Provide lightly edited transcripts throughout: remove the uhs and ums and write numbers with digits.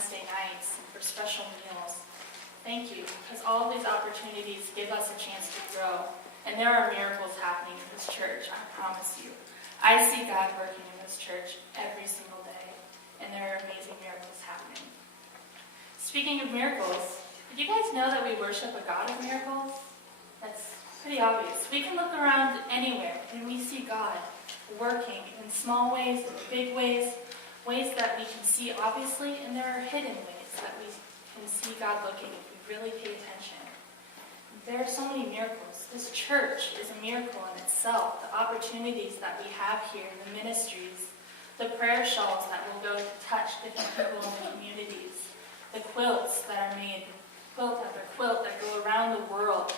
Wednesday nights and for special meals. Thank you, because all of these opportunities give us a chance to grow. And there are miracles happening in this church, I promise you. I see God working in this church every single day, and there are amazing miracles happening. Speaking of miracles, did you guys know that we worship a God of miracles? That's pretty obvious. We can look around anywhere, and we see God working in small ways, in big ways, ways that we can see obviously, and there are hidden ways that we can see God looking if we really pay attention. There are so many miracles. This church is a miracle in itself. The opportunities that we have here, the ministries, the prayer shawls that will go to touch different people in the communities, the quilts that are made, quilt after quilt that go around the world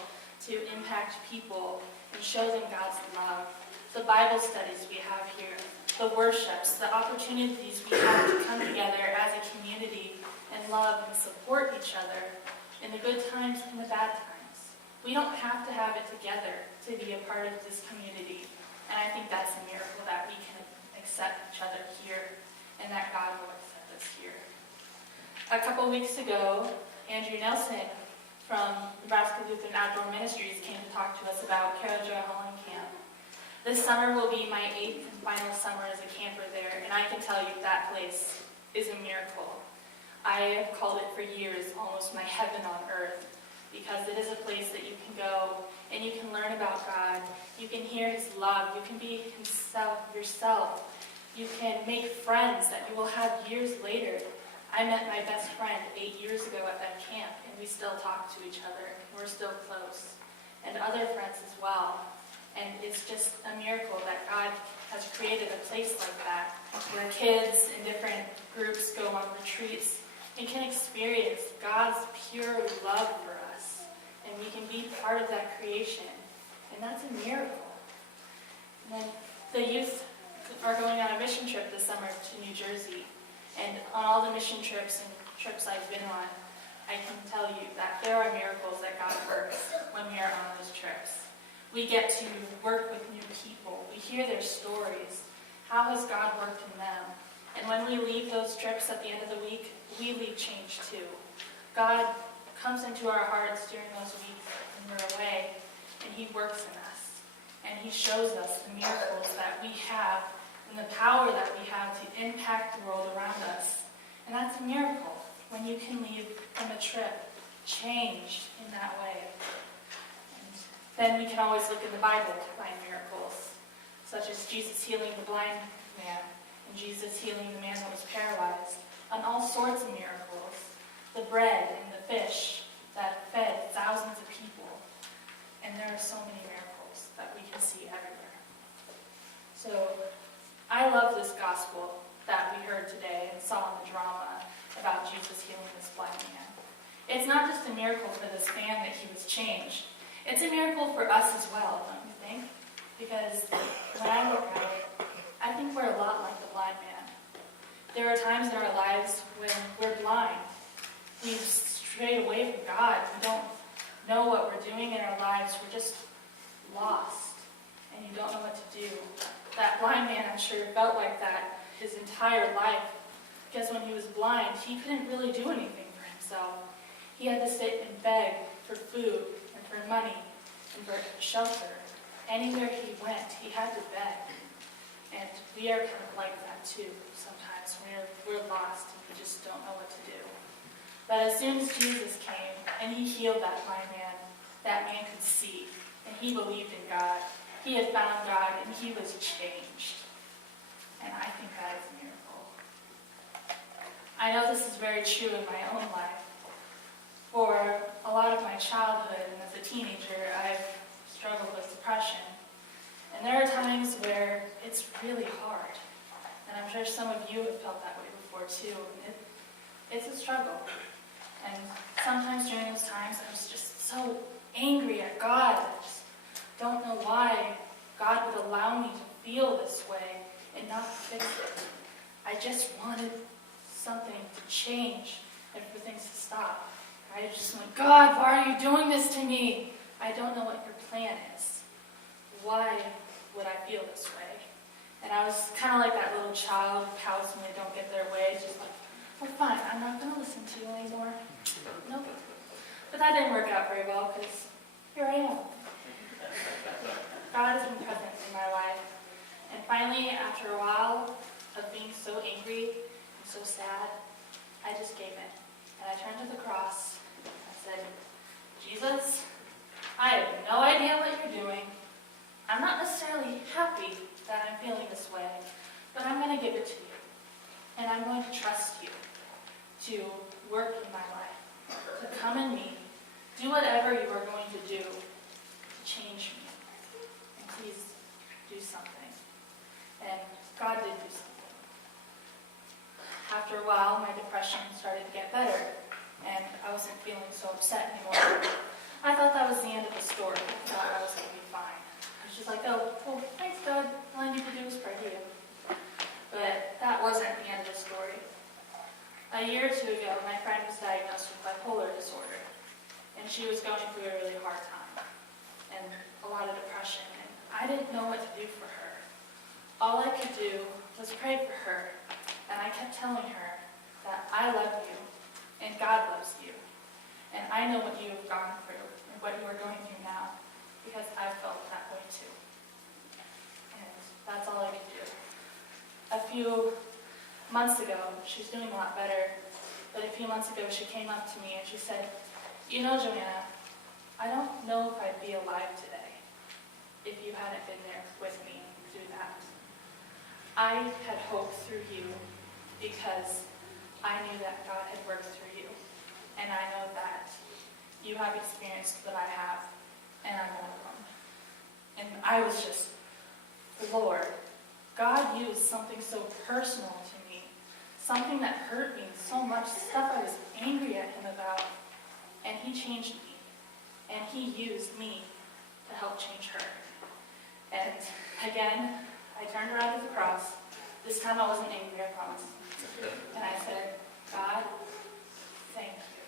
to impact people and show them God's love, the Bible studies we have here, the worships, the opportunities we have to come together as a community and love and support each other in the good times and the bad times. We don't have to have it together to be a part of this community, and I think that's a miracle that we can accept each other here and that God will accept us here. A couple weeks ago, Andrew Nelson from Nebraska Lutheran Outdoor Ministries came to talk to us about Karajoy Holland Camp. This summer will be my 8th and final summer as a camper there, and I can tell you that place is a miracle. I have called it for years almost my heaven on earth, because it is a place that you can go and you can learn about God. You can hear His love. You can be yourself. You can make friends that you will have years later. I met my best friend 8 years ago at that camp, and we still talk to each other. We're still close. And other friends as well. And it's just a miracle that God has created a place like that, where kids in different groups go on retreats and can experience God's pure love for us. And we can be part of that creation. And that's a miracle. And then the youth are going on a mission trip this summer to New Jersey. And on all the mission trips and trips I've been on, I can tell you that there are miracles that God works when we are on those trips. We get to work with new people. We hear their stories. How has God worked in them? And when we leave those trips at the end of the week, we leave changed too. God comes into our hearts during those weeks when we're away, and He works in us. And He shows us the miracles that we have and the power that we have to impact the world around us. And that's a miracle, when you can leave from a trip changed in that way. And then we can always look in the Bible to find miracles, such as Jesus healing the blind man, and Jesus healing the man that was paralyzed, and all sorts of miracles. The bread and the fish that fed thousands of people. And there are so many miracles that we can see everywhere. So I love this gospel that we heard today and saw in the drama about Jesus healing this blind man. It's not just a miracle for this man that he was changed. It's a miracle for us as well, don't you think? Because when I look at it, I think we're a lot like the blind man. There are times in our lives when we're blind. We've strayed away from God. We don't know what we're doing in our lives. We're just lost, and you don't know what to do. That blind man, I'm sure, felt like that his entire life, because when he was blind, he couldn't really do anything for himself. He had to sit and beg for food and for money and for shelter. Anywhere he went, he had to beg. And we are kind of like that too sometimes. We're lost and we just don't know what to do. But as soon as Jesus came and He healed that blind man, that man could see, and he believed in God. He had found God, and he was changed. And I think that is a miracle. I know this is very true in my own life. For a lot of my childhood and as a teenager, I've struggled with depression. And there are times where it's really hard. And I'm sure some of you have felt that way before too. And it's a struggle. And sometimes during those times, I was just so angry at God. I just don't know why God would allow me to feel this way and not fix it. I just wanted something to change and for things to stop. I just went, God, why are you doing this to me? I don't know what your plan is. Why would I feel this way? And I was kind of like that little child who pouts when they don't get their way. It's just like, well, fine, I'm not going to to you anymore? Nope. But that didn't work out very well because here I am. God has been present in my life. And finally, after a while of being so angry and so sad, I just gave in. And I turned to the cross. I said, Jesus, I have no idea what you're doing. I'm not necessarily happy that I'm feeling this way, but I'm going to give it to you. And I'm going to trust you to work in my life, to come in me, do whatever you are going to do to change me. And please do something. And God did do something. After a while, my depression started to get better, and I wasn't feeling so upset anymore. I thought that was the end of the story. I thought I was going to be fine. I was just like, oh, well, thanks, God. All I need to do is pray to you. But that wasn't the end of the story. A year or two ago, my friend was diagnosed with bipolar disorder, and she was going through a really hard time and a lot of depression, and I didn't know what to do for her. All I could do was pray for her, and I kept telling her that I love you, and God loves you, and I know what you have gone through and what you are going through now, because I felt that way too. And that's all I could do. A few months ago, she's doing a lot better, but a few months ago she came up to me and she said, you know, Joanna, I don't know if I'd be alive today if you hadn't been there with me through that. I had hope through you because I knew that God had worked through you, and I know that you have experienced what I have, and I'm one of them. And I was just floored. God used something so personal to me, something that hurt me so much, stuff I was angry at him about, and he changed me. And he used me to help change her. And again, I turned around to the cross. This time I wasn't angry, I promise. And I said, God, thank you.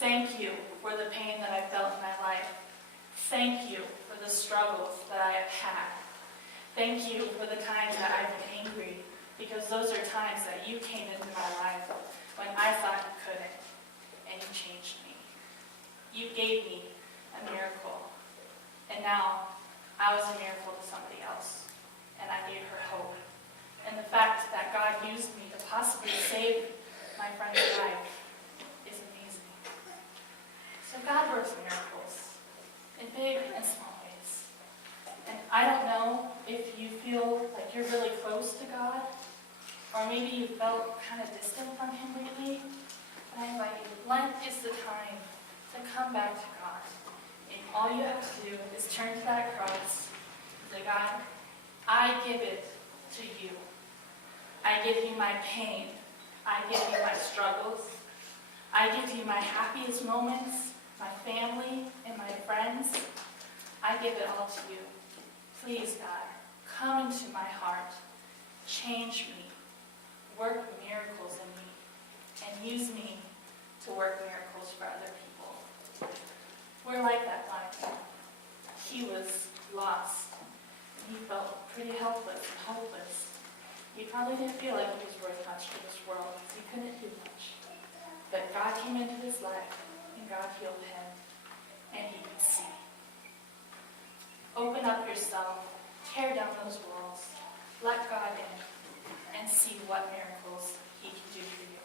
Thank you for the pain that I felt in my life. Thank you for the struggles that I have had. Thank you for the times that I've been angry, because those are times that you came into my life when I thought you couldn't, and you changed me. You gave me a miracle, and now I was a miracle to somebody else, and I gave her hope. And the fact that God used me to possibly save my friend's life is amazing. So God works miracles in big and small ways. And I don't know if you feel like you're really close to God, or maybe you felt kind of distant from him lately, but I invite you, Lent is the time to come back to God. And all you have to do is turn to that cross and say, God, I give it to you. I give you my pain. I give you my struggles. I give you my happiest moments, my family, and my friends. I give it all to you. Please, God, come into my heart. Change me. Work miracles in me. And use me to work miracles for other people. We're like that blind man. He was lost. And he felt pretty helpless and hopeless. He probably didn't feel like he was worth much to this world because he couldn't do much. But God came into his life, and God healed him, and he could see. Open up yourself, tear down those walls, let God in, and see what miracles he can do for you.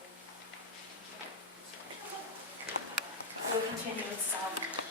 We'll continue with song.